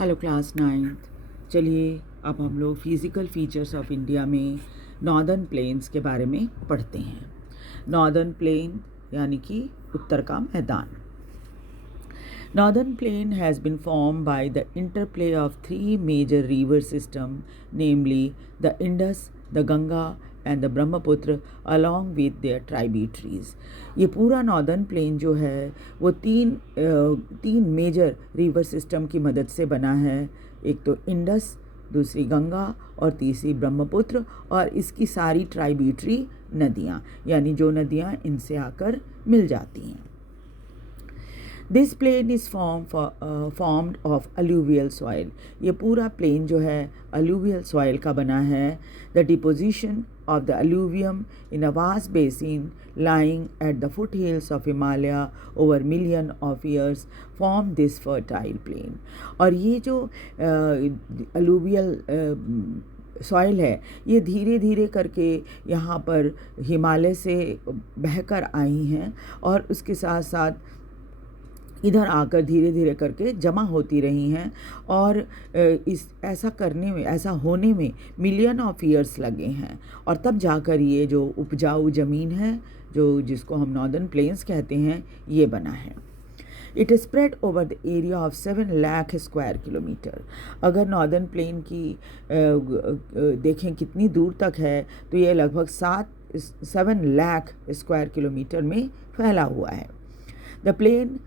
Hello class 9th। चलिए अब हम लोग फिज़िकल फीचर्स ऑफ इंडिया में नॉर्दर्न प्लेन्स के बारे में पढ़ते हैं। नॉर्दर्न प्लेन यानी कि उत्तर का मैदान। Northern Plain has been formed by the interplay of three major river systems, namely the Indus, the Ganga and the Brahmaputra, along with their tributaries. ये पूरा नॉर्दर्न प्लेन जो है वो तीन मेजर रिवर सिस्टम की मदद से बना है। एक तो इंडस, दूसरी गंगा और तीसरी ब्रह्मपुत्र, और इसकी सारी ट्राइब्यूटरी नदियाँ यानी जो नदियाँ इनसे आकर मिल जाती हैं। This plain is formed of alluvial soil. ये पूरा प्लेन जो है अलूवियल सॉइल का बना है। The deposition of the alluvium in a vast basin lying at the foothills of Himalaya over million of years form this fertile plain। और ये जो अलूवियल सॉइल है ये धीरे धीरे करके यहाँ पर हिमालय से बहकर आई हैं और उसके साथ साथ इधर आकर धीरे धीरे करके जमा होती रही हैं। और ऐसा होने में मिलियन ऑफ ईयर्स लगे हैं और तब जाकर ये जो उपजाऊ ज़मीन है जिसको हम नॉर्दर्न प्लेन्स कहते हैं ये बना है। It is spread over the area of 7 lakh square kilometre. अगर नॉर्दर्न प्लेन की देखें कितनी दूर तक है तो ये लगभग 7 लाख स्क्वायर किलोमीटर में फैला हुआ है। The plain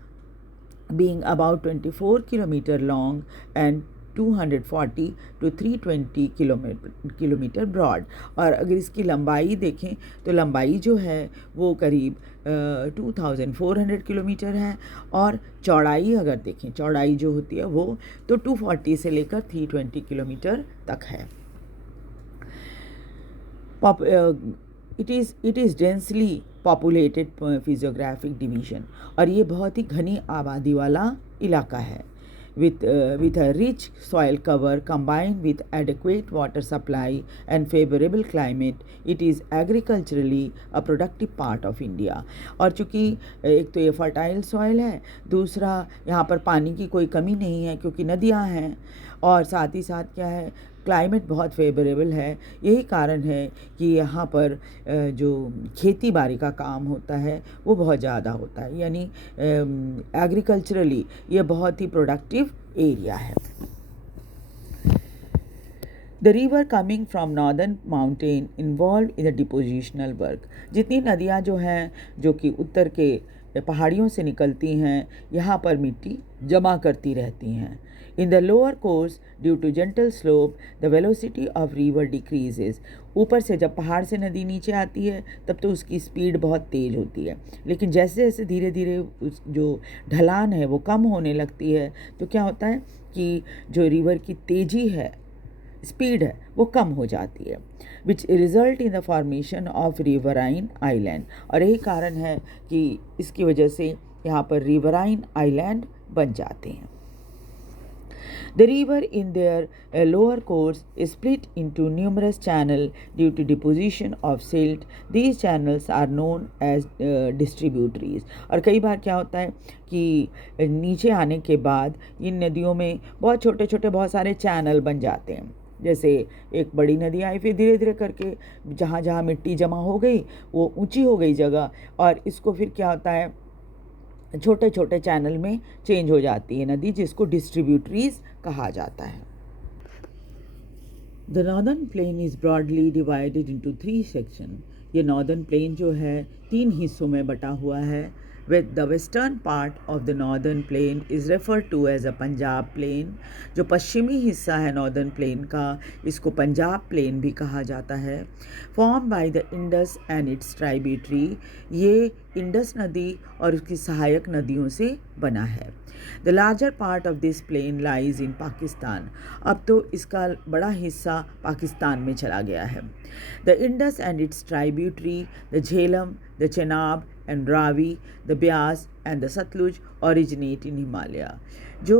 being about 24 kilometer long and 240 to 320 kilometre broad. और अगर इसकी लंबाई देखें तो लंबाई जो है वो करीब 2400 किलोमीटर है, और चौड़ाई अगर देखें चौड़ाई जो होती है वो तो 240 से लेकर 320 किलोमीटर तक है। It is densely populated physiographic division, और ये बहुत ही घनी आबादी वाला इलाका है। with a rich soil cover combined with adequate water supply and favorable climate, it is agriculturally a productive part of India। और चूँकि एक तो ये फर्टाइल सॉइल है, दूसरा यहाँ पर पानी की कोई कमी नहीं है क्योंकि नदियाँ हैं, और साथ ही साथ क्या है क्लाइमेट बहुत फेवरेबल है। यही कारण है कि यहाँ पर जो खेती बाड़ी का काम होता है वो बहुत ज़्यादा होता है, यानी एग्रीकल्चरली ये बहुत ही प्रोडक्टिव एरिया है। The river coming from northern mountain involve in the depositional work. जितनी नदियाँ जो हैं जो कि उत्तर के पहाड़ियों से निकलती हैं यहाँ पर मिट्टी जमा करती रहती हैं। In the lower course, due to gentle slope, the velocity of river decreases। ऊपर से जब पहाड़ से नदी नीचे आती है तब तो उसकी स्पीड बहुत तेज़ होती है, लेकिन जैसे जैसे धीरे धीरे उस जो ढलान है वो कम होने लगती है तो क्या होता है कि जो रिवर की तेज़ी है, स्पीड है, वो कम हो जाती है। Which result in the formation of riverine island. और यही कारण है कि इसकी वजह से यहाँ पर रिवराइन आइलैंड बन जाते हैं। The river in their lower course is split into numerous channels due to deposition of silt। These channels are known as distributaries। और कई बार क्या होता है कि नीचे आने के बाद इन नदियों में बहुत छोटे छोटे बहुत सारे चैनल बन जाते हैं। जैसे एक बड़ी नदी आई, फिर धीरे धीरे करके जहाँ जहाँ मिट्टी जमा हो गई वो ऊंची हो गई जगह, और इसको फिर क्या होता है छोटे छोटे चैनल में चेंज हो जाती है नदी, जिसको डिस्ट्रीब्यूटरीज कहा जाता है। The northern plain is broadly divided into 3 section. ये नॉर्दर्न प्लेन जो है 3 हिस्सों में बटा हुआ है। with the western part of the northern plain is referred to as a Punjab plain. जो पश्चिमी हिस्सा है नॉर्दर्न प्लेन का इसको पंजाब प्लेन भी कहा जाता है। Form by the Indus and its tributary. ये इंडस नदी और उसकी सहायक नदियों से बना है। The larger part of this plain lies in Pakistan. अब तो इसका बड़ा हिस्सा पाकिस्तान में चला गया है। The Indus and its tributary, the Jhelum, the Chenab and Ravi, the Beas and the Satluj originate in Himalaya। जो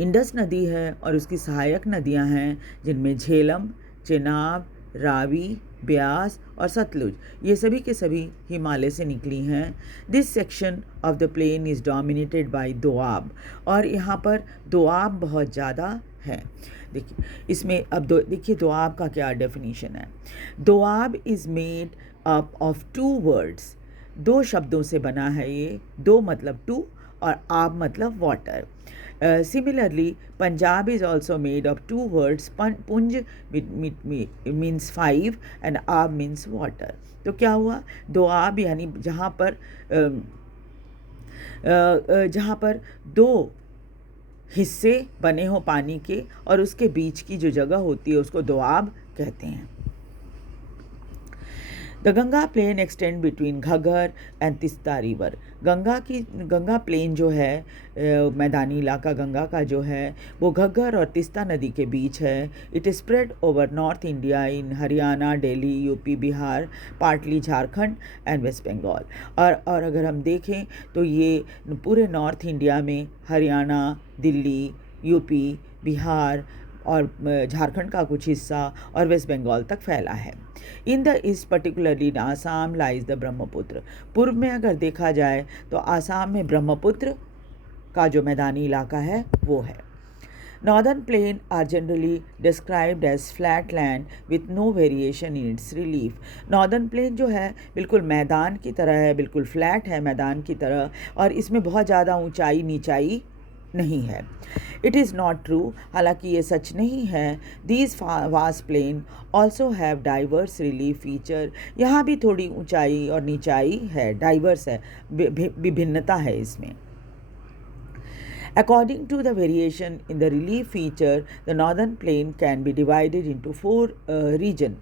इंडस नदी है और उसकी सहायक नदियां हैं जिनमें झेलम, चेनाब, रावी, ब्यास और सतलुज, ये सभी के सभी हिमालय से निकली हैं। This section of the plain is dominated by doab, और यहाँ पर दोआब बहुत ज़्यादा है। देखिए इसमें अब देखिए दोआब का क्या डेफिनेशन है। Doab is made up of 2 words, 2 शब्दों से बना है ये, दो मतलब 2 और आब मतलब water. Similarly, Punjab is also made of 2 words. Punj means 5 and aab means water. तो क्या हुआ, दोआब यानी जहाँ पर 2 हिस्से बने हो पानी के और उसके बीच की जो जगह होती है उसको दोआब कहते हैं। The Ganga plain extend between Ghaggar and Teesta river. Ganga plain जो है, मैदानी इलाका गंगा का जो है, वो घग्गर और तिस्ता नदी के बीच है। It is spread over north India in Haryana, Delhi, UP, Bihar, partly Jharkhand and west Bengal. और अगर हम देखें तो ये पूरे नॉर्थ इंडिया में हरियाणा, दिल्ली, यूपी, बिहार और झारखंड का कुछ हिस्सा और वेस्ट बंगाल तक फैला है। In the east particularly in Assam lies the Brahmaputra. पूर्व में अगर देखा जाए तो आसाम में ब्रह्मपुत्र का जो मैदानी इलाका है वो है। Northern plain are generally described as flat land with no variation in its relief. Northern plain जो है बिल्कुल मैदान की तरह है, बिल्कुल फ्लैट है मैदान की तरह, और इसमें बहुत ज़्यादा ऊंचाई नीचाई नहीं है। इट इज़ नॉट ट्रू, हालांकि ये सच नहीं है। These vast plain also have diverse relief feature. यहाँ भी थोड़ी ऊंचाई और नीचाई है, डाइवर्स है, विभिन्नता है इसमें। According to the variation in the relief feature, the northern plain can be divided into 4 region.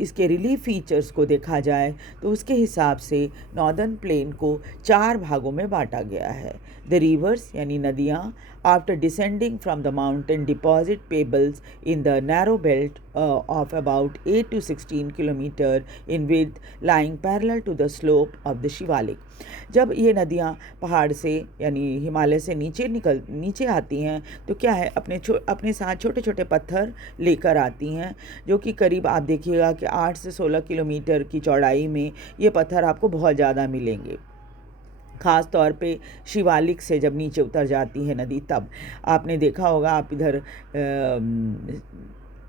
इसके relief features को देखा जाए तो उसके हिसाब से northern plain को 4 भागों में बांटा गया है। The rivers यानी नदियाँ after descending from the mountain deposit pebbles in the narrow belt of about 8 to 16 kilometer in width lying parallel to the slope of the Shivalik. जब ये नदियाँ पहाड़ से यानी हिमालय से नीचे आती हैं तो क्या है, अपने साथ छोटे छोटे पत्थर लेकर आती हैं, जो कि करीब आप देखिएगा कि 8 से 16 किलोमीटर की चौड़ाई में ये पत्थर आपको बहुत ज़्यादा मिलेंगे। ख़ास तौर पे शिवालिक से जब नीचे उतर जाती है नदी, तब आपने देखा होगा, आप इधर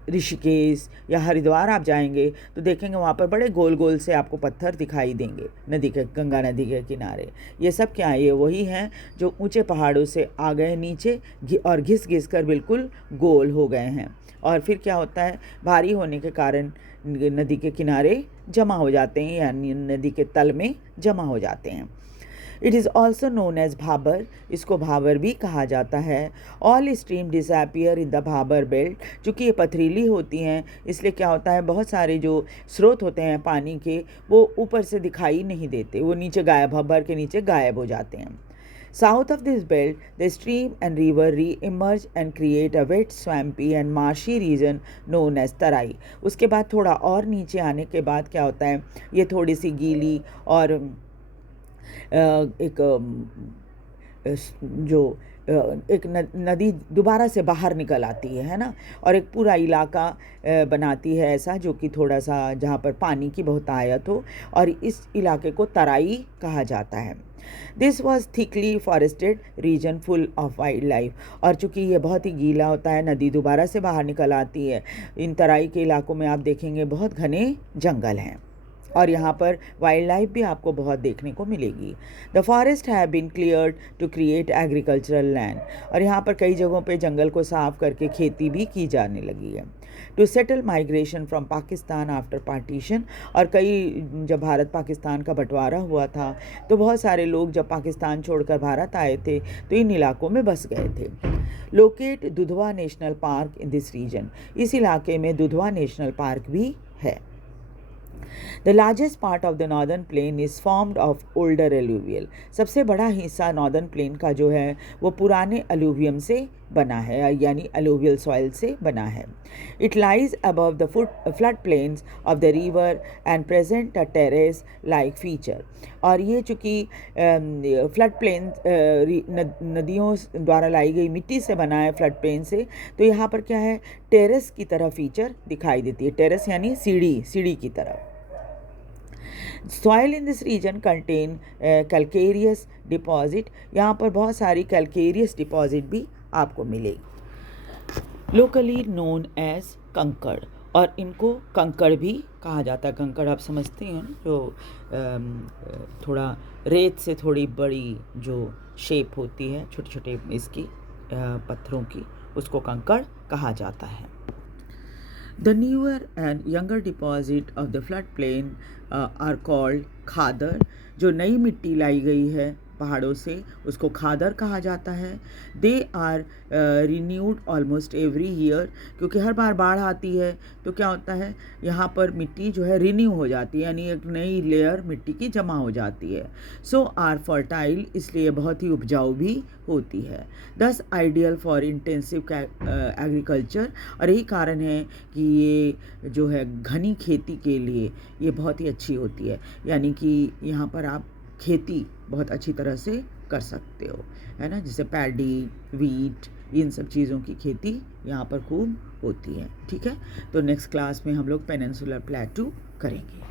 ऋषिकेश या हरिद्वार आप जाएंगे तो देखेंगे वहाँ पर बड़े गोल गोल से आपको पत्थर दिखाई देंगे गंगा नदी के किनारे। ये सब क्या है, ये वही हैं जो ऊंचे पहाड़ों से आ गए नीचे और घिस कर बिल्कुल गोल हो गए हैं, और फिर क्या होता है, भारी होने के कारण नदी के किनारे जमा हो जाते हैं, यानी नदी के तल में जमा हो जाते हैं। It is also known as bhabar, इसको भाबर भी कहा जाता है। All stream disappear in the bhabar belt. चूँकि ये पथरीली होती हैं इसलिए क्या होता है, बहुत सारे जो स्रोत होते हैं पानी के वो ऊपर से दिखाई नहीं देते, वो नीचे भाबर के नीचे गायब हो जाते हैं। South of this belt, the stream and river re-emerge and create a wet, swampy and marshy region known as तराई। उसके बाद थोड़ा और नीचे आने के बाद क्या होता है, ये थोड़ी सी गीली और एक नदी दोबारा से बाहर निकल आती है ना, और एक पूरा इलाका बनाती है ऐसा, जो कि थोड़ा सा जहाँ पर पानी की बहुत आयत हो, और इस इलाके को तराई कहा जाता है। This was thickly forested region full of wild life. और चूँकि ये बहुत ही गीला होता है, नदी दोबारा से बाहर निकल आती है, इन तराई के इलाकों में आप देखेंगे बहुत घने जंगल हैं, और यहाँ पर वाइल्ड लाइफ भी आपको बहुत देखने को मिलेगी। The forest have been cleared to create agricultural land. और यहाँ पर कई जगहों पे जंगल को साफ करके खेती भी की जाने लगी है। To settle migration from Pakistan after partition. और जब भारत पाकिस्तान का बंटवारा हुआ था तो बहुत सारे लोग जब पाकिस्तान छोड़कर भारत आए थे तो इन इलाकों में बस गए थे। Locate Dudhwa national park in this region. इस इलाके में दुधवा नेशनल पार्क भी है। The largest part of the northern plain is formed of older alluvial। सबसे बड़ा हिस्सा नॉर्दर्न प्लेन का जो है वो पुराने अलूवियम से बना है, यानी एलुवियल सॉइल से बना है। It lies above the flood plains of the river and present a terrace like feature. और ये चूँकि फ्लड प्लेन नदियों द्वारा लाई गई मिट्टी से बना है, फ्लड प्लेन से, तो यहाँ पर क्या है, टेरेस की तरह फीचर दिखाई देती है। टेरेस यानी सीढ़ी की तरह। Soil in this region contain calcareous deposit, यहाँ पर बहुत सारी कैल्केरियस डिपॉजिट भी आपको मिलेगी। लोकली नोन एज कंकड़, और इनको कंकड़ भी कहा जाता है। कंकड़ आप समझते हैं ना, जो थोड़ा रेत से थोड़ी बड़ी जो शेप होती है, छोटे छोटे इसकी पत्थरों की, उसको कंकड़ कहा जाता है। The newer and younger deposit of the floodplain are called खादर। जो नई मिट्टी लाई गई है पहाड़ों से, उसको खादर कहा जाता है। They are renewed almost every year, क्योंकि हर बार बाढ़ आती है तो क्या होता है, यहाँ पर मिट्टी जो है रिन्यू हो जाती है, यानी एक नई लेयर मिट्टी की जमा हो जाती है। सो आर फर्टाइल, इसलिए बहुत ही उपजाऊ भी होती है। दस आइडियल फॉर इंटेंसिव एग्रीकल्चर, और यही कारण है कि ये जो है घनी खेती के लिए ये बहुत ही अच्छी होती है, यानी कि यहाँ पर आप खेती बहुत अच्छी तरह से कर सकते हो, है ना, जैसे पैडी, वीट, इन सब चीज़ों की खेती यहाँ पर खूब होती है। ठीक है, तो नेक्स्ट क्लास में हम लोग पेनिनसुलर प्लेटू करेंगे।